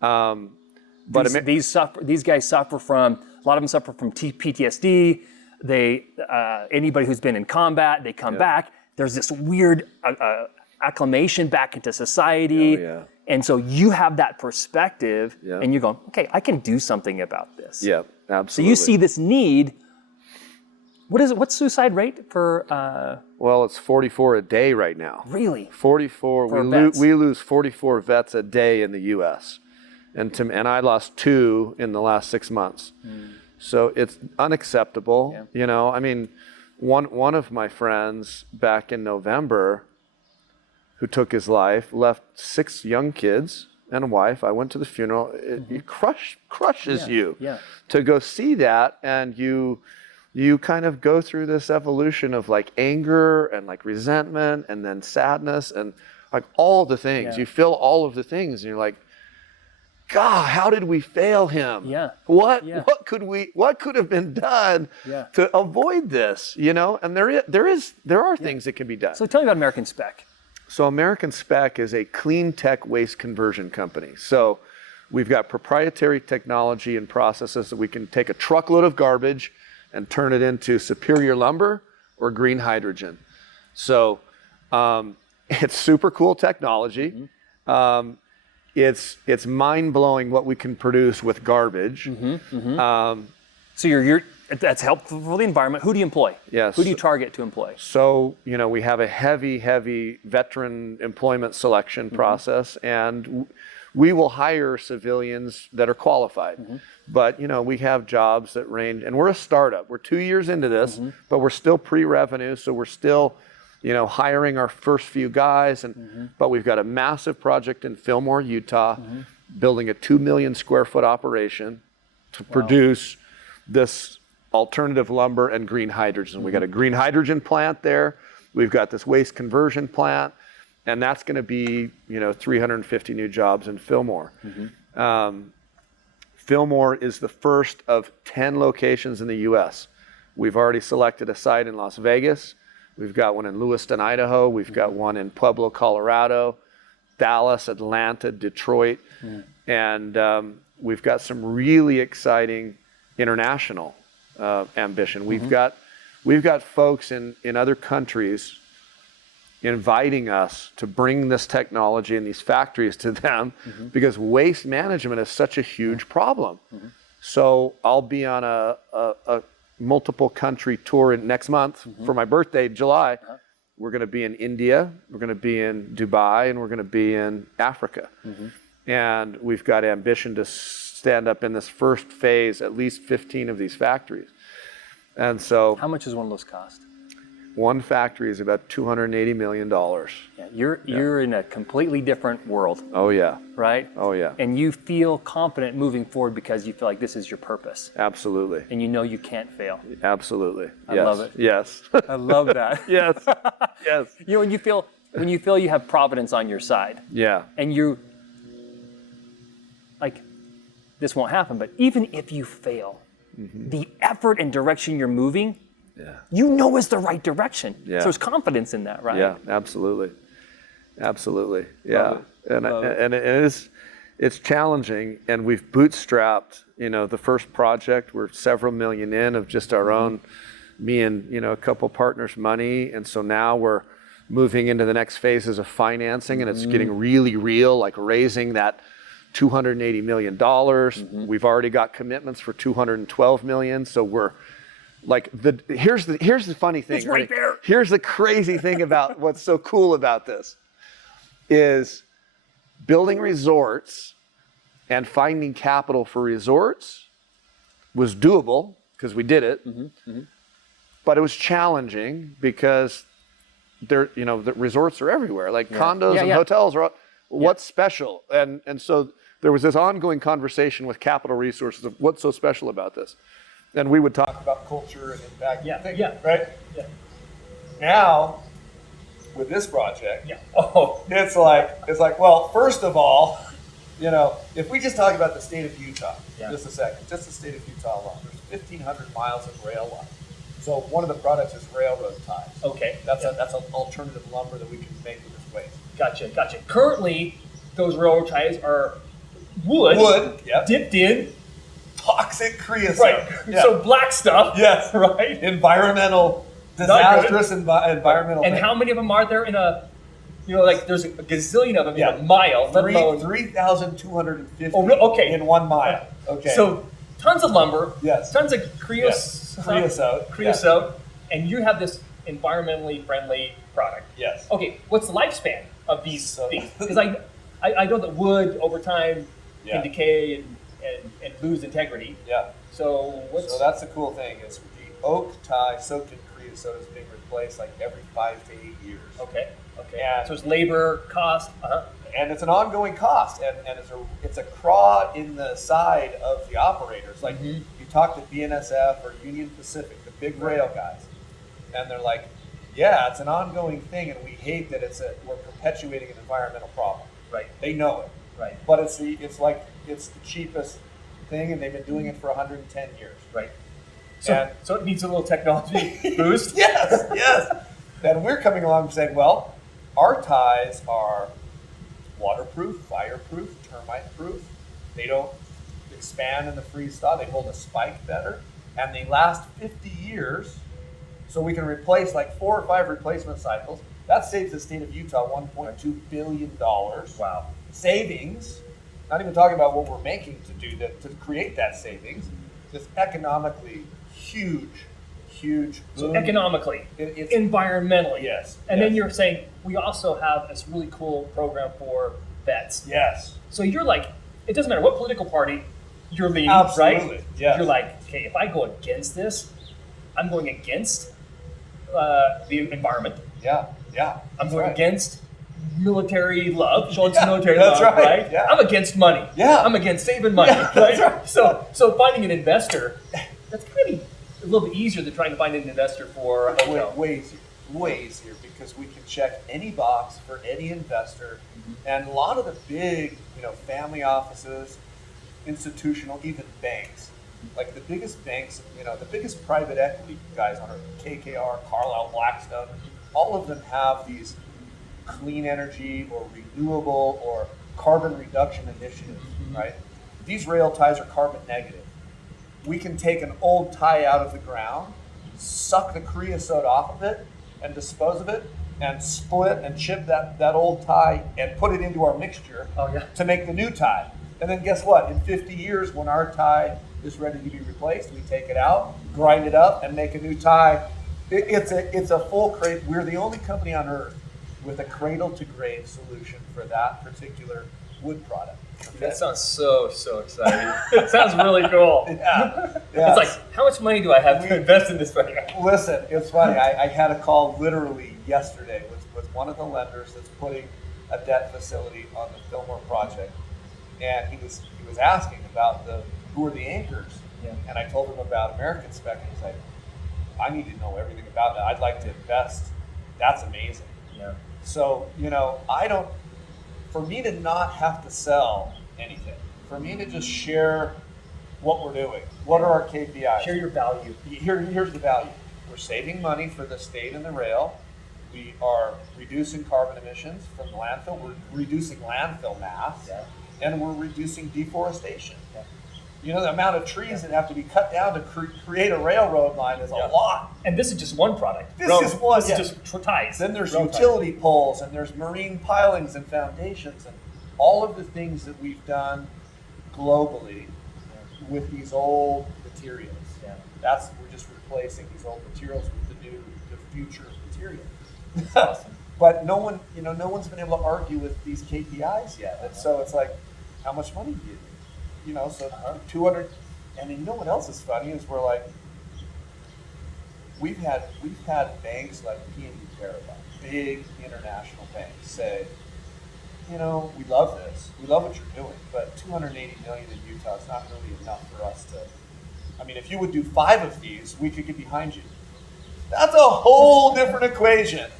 But these guys suffer from, a lot of them suffer from PTSD. Anybody who's been in combat, they come back. There's this weird acclimation back into society. And so you have that perspective and you're going, okay, I can do something about this. Yeah, absolutely. So you see this need. What is it? What's suicide rate for? Well, it's 44 a day right now. Really? 44. We lose 44 vets a day in the U.S. And I lost 2 in the last 6 months. So it's unacceptable. I mean, one of my friends back in November who took his life left 6 young kids and a wife. I went to the funeral. It crushes you to go see that, and you kind of go through this evolution of like anger and like resentment and then sadness and like all the things. You feel all of the things and you're like, God, how did we fail him? What could have been done to avoid this? And there are things that can be done. So tell me about American Spec. So American Spec is a clean tech waste conversion company. So we've got proprietary technology and processes that we can take a truckload of garbage and turn it into superior lumber or green hydrogen. So it's super cool technology. It's mind-blowing what we can produce with garbage. So that's helpful for the environment. Who do you employ? Yes. Who do you target to employ? So, we have a heavy veteran employment selection process, and we will hire civilians that are qualified. But, we have jobs that range, and we're a startup. We're 2 years into this, but we're still pre-revenue, so we're still, hiring our first few guys. But we've got a massive project in Fillmore, Utah, building a 2 million square foot operation to produce this alternative lumber and green hydrogen. We got a green hydrogen plant there. We've got this waste conversion plant, and that's going to be, 350 new jobs in Fillmore. Fillmore is the first of 10 locations in the U.S. We've already selected a site in Las Vegas. We've got one in Lewiston, Idaho. We've got one in Pueblo, Colorado, Dallas, Atlanta, Detroit. And we've got some really exciting international ambition. We've got folks in other countries inviting us to bring this technology and these factories to them because waste management is such a huge problem. So I'll be on a multiple country tour next month for my birthday, July. We're going to be in India, we're going to be in Dubai, and we're going to be in Africa. And we've got ambition to stand up in this first phase at least 15 of these factories. And so, how much does one of those cost? One factory is about $280 million. You're in a completely different world. Oh yeah. Right? Oh yeah. And you feel confident moving forward because you feel like this is your purpose. Absolutely. And you know you can't fail. Absolutely. I love it. Yes. I love that. Yes. Yes. When you feel you have providence on your side. Yeah. And you like, this won't happen, but even if you fail, the effort and direction you're moving, is the right direction. So there's confidence in that, right? Yeah, absolutely. Absolutely. Yeah. And it's challenging, and we've bootstrapped, the first project. We're several million in of just our own, me and, a couple partners' money. And so now we're moving into the next phases of financing, and it's getting really real, like raising that $280 million. We've already got commitments for $212 million. So we're like, here's the funny thing. It's right there. Here's the crazy thing about what's so cool about this is building resorts and finding capital for resorts was doable because we did it, but it was challenging because the resorts are everywhere, like condos and hotels are. What's special? And so there was this ongoing conversation with capital resources of what's so special about this, and we would talk about culture and impact. Right. Yeah. Now, with this project, Oh, it's like, well, first of all, if we just talk about the state of Utah, just a second, just the state of Utah alone, there's 1,500 miles of rail line. So one of the products is railroad ties. okay. That's an alternative lumber that we can make with this waste. Gotcha. Currently, those railroad ties are wood, dipped in. Toxic creosote. Right. Yeah. So black stuff. Yes. Right. Environmental, disastrous environmental. And thing. how many of them are there in a, there's a gazillion of them in a mile, let alone 3,250 okay. in 1 mile. Okay. So tons of lumber, Yes. tons of creosote, Creosote. and you have this environmentally friendly product. Yes. Okay, what's the lifespan of these things? Because I know that wood over time can decay and lose integrity. Yeah. So that's the cool thing is the oak tie soaked in creosote is being replaced like every 5 to 8 years. Okay. And, So it's labor, cost, and it's an ongoing cost, and it's a craw in the side of the operators. Like you talk to BNSF or Union Pacific, the big rail guys, and they're like, yeah, it's an ongoing thing, and we hate that we're perpetuating an environmental problem. Right. They know it. Right. But it's the cheapest thing, and they've been doing it for 110 years. Right. So it needs a little technology boost. Yes. And we're coming along and saying, well, our ties are waterproof, fireproof, termite-proof. They don't expand in the freeze thaw. They hold a spike better, and they last 50 years. So we can replace like 4 or 5 replacement cycles. That saves the state of Utah $1.2 billion. Wow. Savings. Not even talking about what we're making to create that savings. It's economically huge boom. So economically, it's environmentally. Yes. And then you're saying we also have this really cool program for vets. Yes. So you're like, it doesn't matter what political party you're leading, Absolutely. right? Yes. You're like, okay, if I go against this, I'm going against the environment. Yeah. I'm going against military love, showing some military that's love, right? Yeah. I'm against money. Yeah. I'm against saving money. Yeah, right? that's right. So finding an investor, that's kind of a little bit easier than trying to find an investor for a hotel. Way easier because we can check any box for any investor, and a lot of the big, family offices, institutional, even banks, like the biggest banks, the biggest private equity guys on earth, KKR, Carlyle, Blackstone, all of them have these clean energy or renewable or carbon reduction initiatives, right? These rail ties are carbon negative. We can take an old tie out of the ground, suck the creosote off of it, and dispose of it, and split and chip that old tie and put it into our mixture to make the new tie. And then guess what? In 50 years, when our tie is ready to be replaced, we take it out, grind it up, and make a new tie. It's a full crate. We're the only company on earth with a cradle-to-grave solution for that particular wood product. Okay? That sounds so exciting. It sounds really cool. Yeah. It's like, how much money do I have to invest in this project? Listen, it's funny. I had a call literally yesterday with one of the lenders that's putting a debt facility on the Fillmore project, and he was asking about who are the anchors, and I told him about American Spec, and he's like, I need to know everything about that. I'd like to invest. That's amazing. Yeah. So for me to not have to sell anything, for me to just share what we're doing, what are our KPIs? Share your value. Here's the value. We're saving money for the state and the rail. We are reducing carbon emissions from the landfill. We're reducing landfill mass, and we're reducing deforestation. The amount of trees that have to be cut down to create a railroad line is a lot. And this is just one product. This is just ties. Then there's road utility poles, and there's marine pilings and foundations, and all of the things that we've done globally with these old materials. We're just replacing these old materials with the future material. Awesome. But no one's been able to argue with these KPIs yet. And so it's like, how much money do you need? So And then you know what else is funny is we're like, we've had banks like PNC Paribas, big international banks, say, you know, we love this, we love what you're doing, but 280 million in Utah is not really enough for us to. I mean, if you would do 5 of these, we could get behind you. That's a whole different equation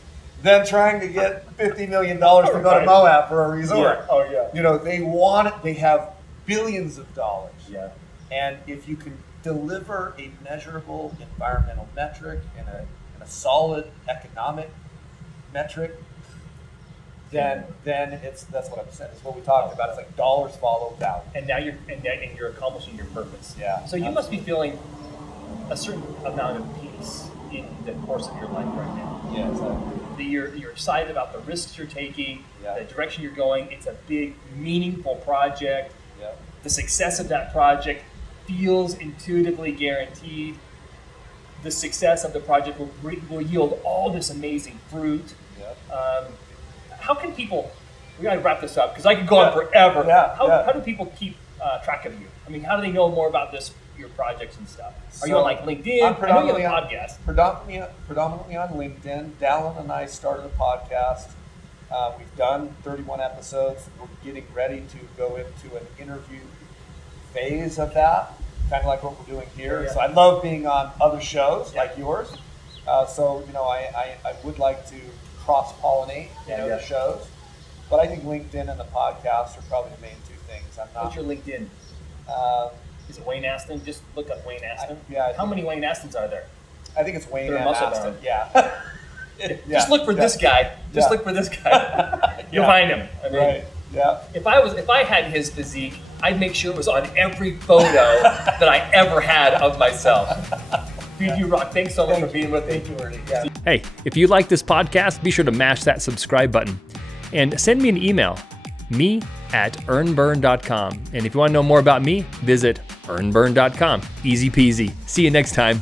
than trying to get $50 million to go to Moab for a resort. Yeah. Oh yeah. You know, they want it. They have billions of dollars. Yeah. And if you can deliver a measurable environmental metric and a solid economic metric, then that's what I'm saying. It's what we talked about. It's like dollars follow value. And now you're accomplishing your purpose. Yeah. So you must be feeling a certain amount of peace in the course of your life right now. Yeah, exactly. You're excited about the risks you're taking, Yeah. the direction you're going. It's a big, meaningful project. Yeah. The success of that project feels intuitively guaranteed. The success of the project will yield all this amazing fruit. Yeah. How can people? We got to wrap this up because I could go on forever. Yeah, How do people keep track of you? I mean, how do they know more about your projects and stuff? Are you on like LinkedIn? I'm I know you have a podcast. Predominantly on LinkedIn. Dallin and I started a podcast. We've done 31 episodes. We're getting ready to go into an interview phase of that, kind of like what we're doing here. Yeah. So I love being on other shows like yours. So, you know, I would like to cross-pollinate, the shows. But I think LinkedIn and the podcast are probably the main 2 things. I'm not. What's your LinkedIn? Is it Wayne Aston? Just look up Wayne Aston. How many Wayne Astons are there? I think it's Wayne They're Aston. muscle-bound. Yeah. Just look for this guy. Just look for this guy. You'll find him. I mean, Right. Yeah. if I had his physique, I'd make sure it was on every photo that I ever had of myself. Dude, you rock. Thanks so much for being with me. Thank you, Ernie. Yeah. Hey, if you like this podcast, be sure to mash that subscribe button and send me an email, me@earnburn.com. And if you want to know more about me, visit earnburn.com. Easy peasy. See you next time.